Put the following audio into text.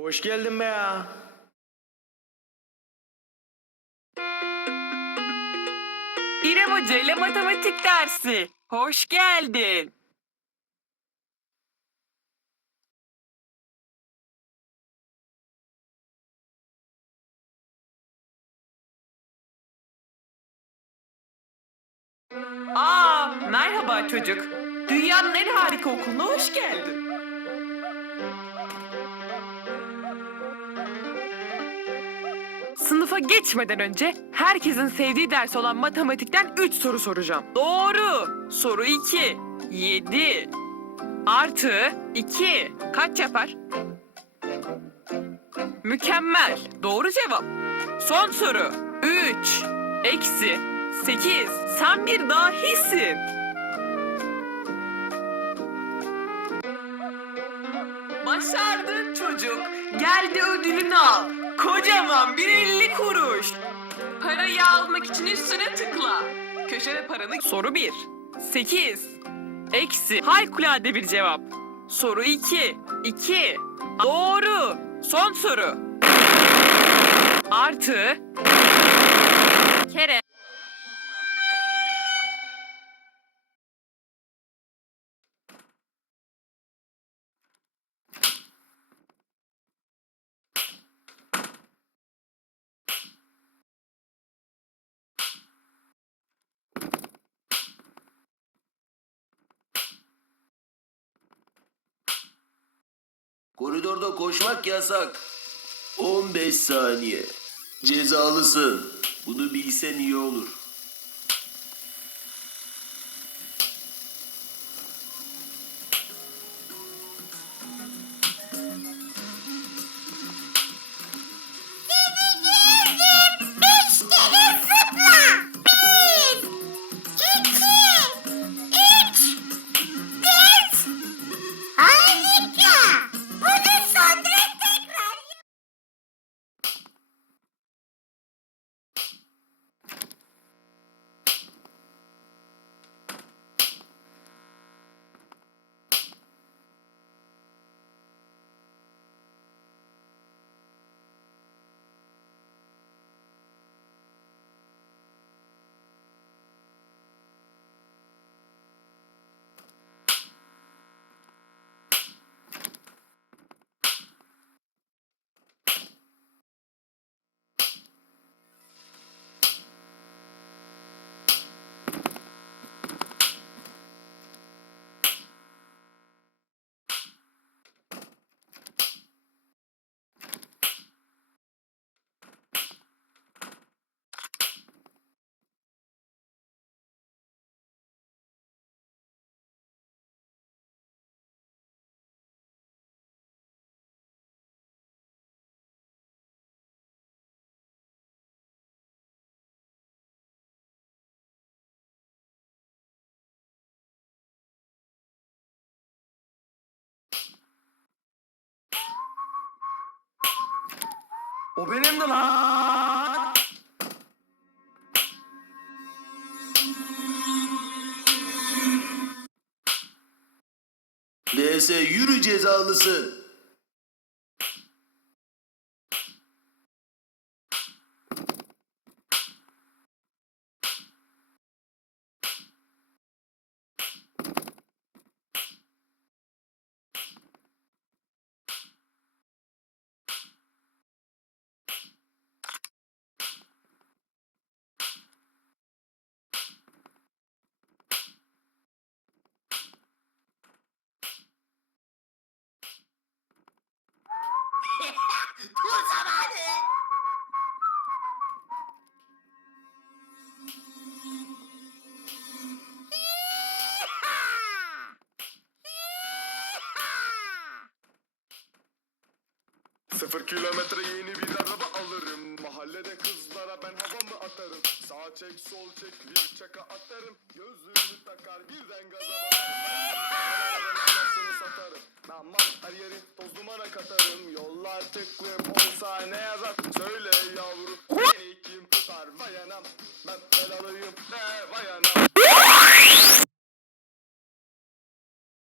Hoş geldin be ya. İrem Hoca ile matematik dersi. Hoş geldin. Aa, merhaba çocuk. Dünyanın en harika okuluna hoş geldin. Sınıfa geçmeden önce herkesin sevdiği ders olan matematikten 3 soru soracağım. Doğru. Soru 2. 7 artı 2 kaç yapar? Mükemmel. Doğru cevap. Son soru. 3 eksi 8. Sen bir dahisin. Başardın çocuk. Geldi ödülünü al. Kocaman bir 50 kuruş. Parayı almak için üstüne tıkla. Köşede paranı... Soru 1. 8. Eksi. Harikulade bir cevap. Soru 2. 2. Doğru. Son soru. Artı. Kere. Koridorda koşmak yasak. 15 saniye. Cezalısın. Bunu bilsen iyi olur. O benim de lan. DS yürü cezalısın. Sıfır kilometre yeni bir araba alırım. Mahallede kızlara ben havamı atarım. Sağ çek sol çek bir çaka atarım. Gözlüğümü takar birden gaza basarım satarım Aman her yeri toz dumana katarım. Yollar tıklım olsa ne yazar